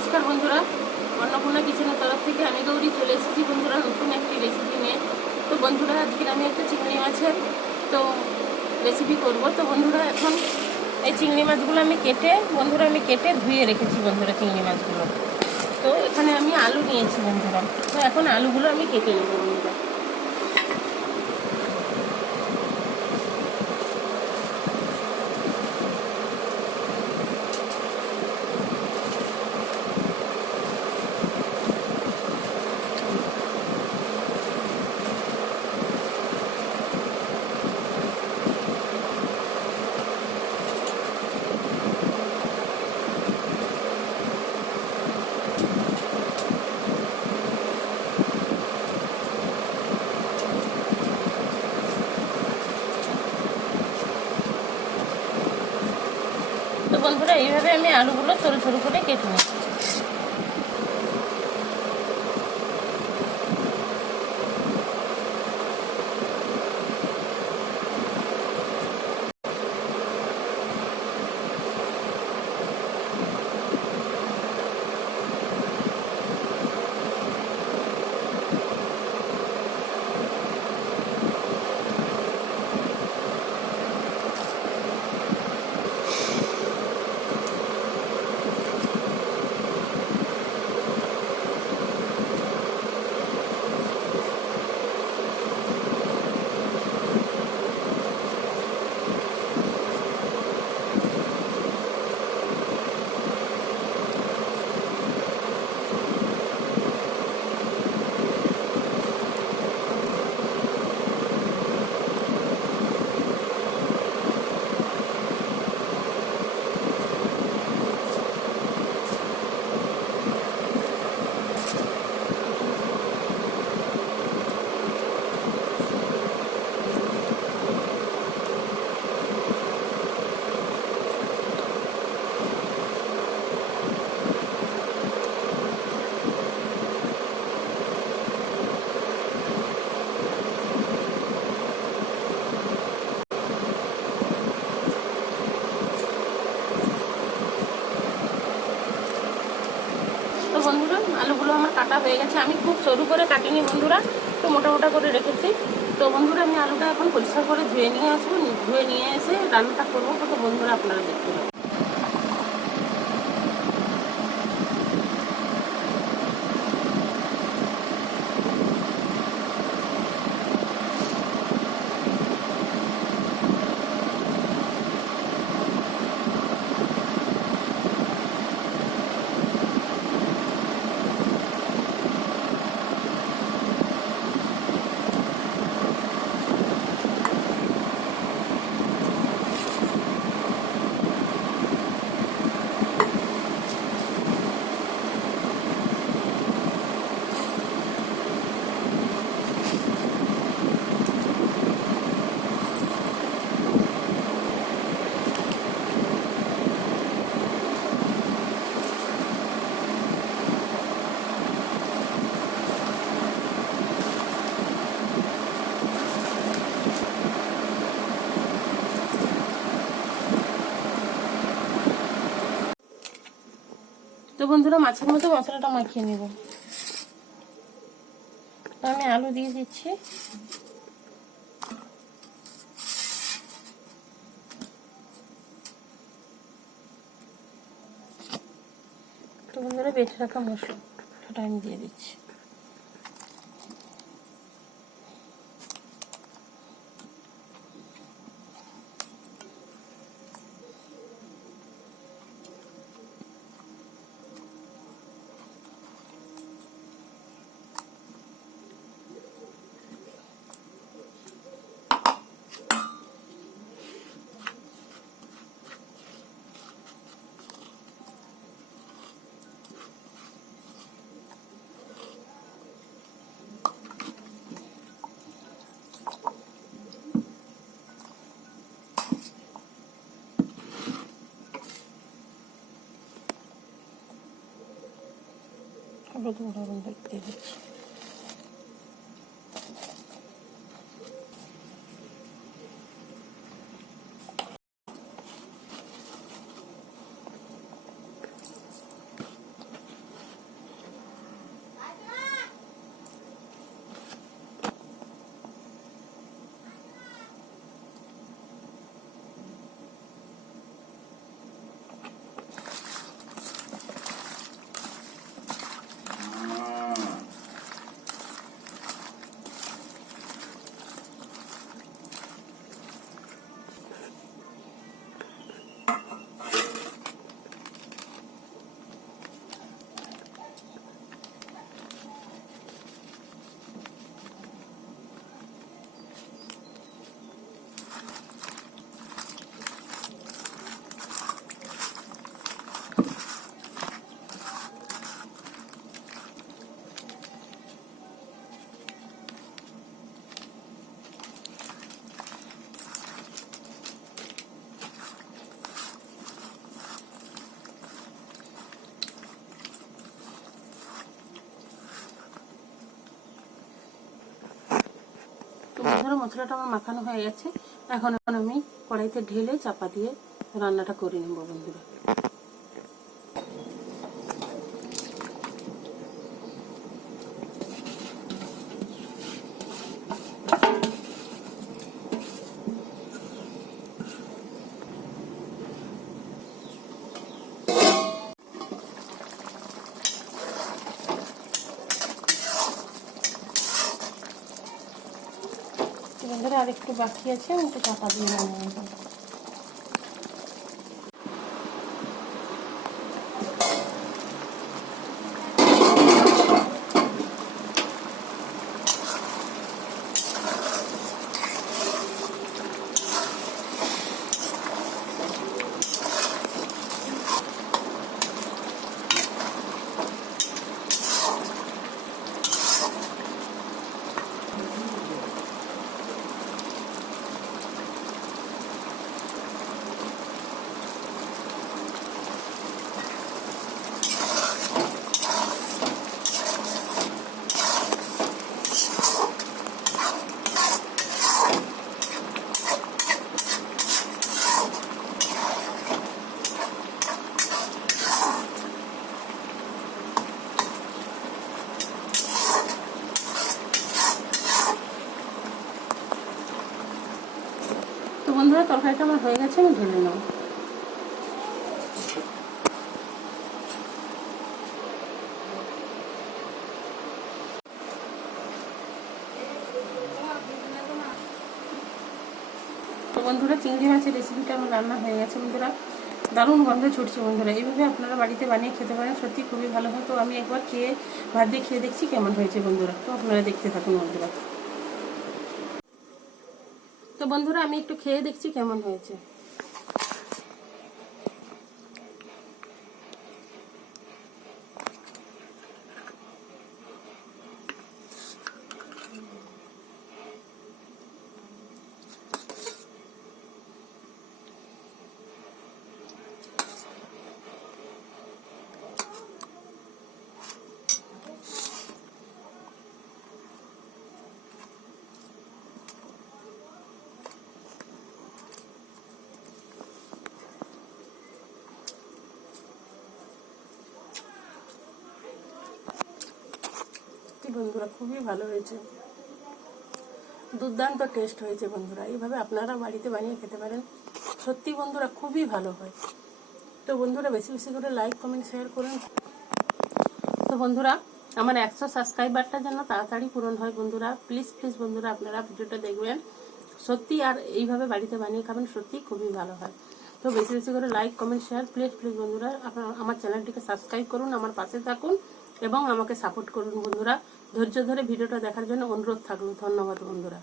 নমস্কার বন্ধুরা, অন্নপূর্ণা কিচেনের তরফ থেকে আমি গৌরী চলে এসেছি বন্ধুরা নতুন একটি রেসিপি নিয়ে। তো বন্ধুরা আজকে আমি একটা চিংড়ি মাছের রেসিপি করব। তো বন্ধুরা এখন এই চিংড়ি মাছগুলো আমি কেটে ধুয়ে রেখেছি বন্ধুরা চিংড়ি মাছগুলো। তো এখানে আমি আলু নিয়েছি বন্ধুরা। তো এখন আলুগুলো আমি কেটে নেবো বন্ধুরা। তো বন্ধুরা এইভাবে আমি আলুগুলো ছোটো ছোটো করে কেটে নিচ্ছি। তো বন্ধুরা আলুগুলো আমার কাটা হয়ে গেছে। আমি খুব সরু করে কাটিনি বন্ধুরা, একটু মোটা মোটা করে রেখেছি। তো বন্ধুরা আমি আলুটা এখন পরিষ্কার করে ধুয়ে নিয়ে আসবো। ধুয়ে নিয়ে এসে রান্নাটা করবো। তো বন্ধুরা আপনারা দেখতে পাবেন। তো বন্ধুরা মাছের মধ্যে মশলাটা মাখিয়ে নেব। তো আমি আলু দিয়ে দিচ্ছি। তো বন্ধুরা বেটে রাখা মশলাটা আমি দিয়ে দিচ্ছি। হলুদ গুঁড়ো দিয়ে দিচ্ছি। মশলাটা আমার মাখানো হয়ে গেছে। এখন আমি কড়াইতে ঢেলে চাপা দিয়ে রান্নাটা করে নেব বন্ধুরা। বন্ধুরা আর একটু বাকি আছে, আমি একটু চাপা দিয়ে নেব। তো বন্ধুরা তরকারিটা আমার হয়ে গেছে, আমি ঢেলে নেব। তো বন্ধুরা চিংড়ি মাছের রেসিপিটা আমার রান্না হয়ে গেছে বন্ধুরা, দারুণ গন্ধ ছুটছে বন্ধুরা। এইভাবে আপনারা বাড়িতে বানিয়ে খেতে পারেন, সত্যি খুবই ভালো হয়। তো আমি একবার খেয়ে ভাত দিয়ে খেয়ে দেখছি কেমন হয়েছে বন্ধুরা। তো আপনারা দেখতে থাকুন বন্ধুরা। তো বন্ধুরা আমি একটু খেয়ে দেখছি কেমন হয়েছে। বন্ধুরা খুবই ভালো হয়েছে, দুর্দান্ত টেস্ট হয়েছে বন্ধুরা। এইভাবে আপনারা বাড়িতে বানিয়ে খেতে পারেন, সত্যি বন্ধুরা খুবই ভালো হয়। তো বন্ধুরা বেশি বেশি করে লাইক কমেন্ট শেয়ার করুন। তো বন্ধুরা আমার 100 সাবস্ক্রাইবারটা যেন তাড়াতাড়ি পূরণ হয় বন্ধুরা। প্লিজ প্লিজ বন্ধুরা আপনারা ভিডিওটা দেখবেন সত্যি, আর এইভাবে বাড়িতে বানিয়ে খাবেন, সত্যি খুবই ভালো হয়। তো বেশি বেশি করে like comment share please please বন্ধুরা আপনারা আমার চ্যানেলটিকে সাবস্ক্রাইব করুন, আমার পাশে থাকুন এবং আমাকে সাপোর্ট করুন বন্ধুরা। ধৈর্য ধরে ভিডিওটা দেখার জন্য অনুরোধ থাকলো। ধন্যবাদ বন্ধুরা।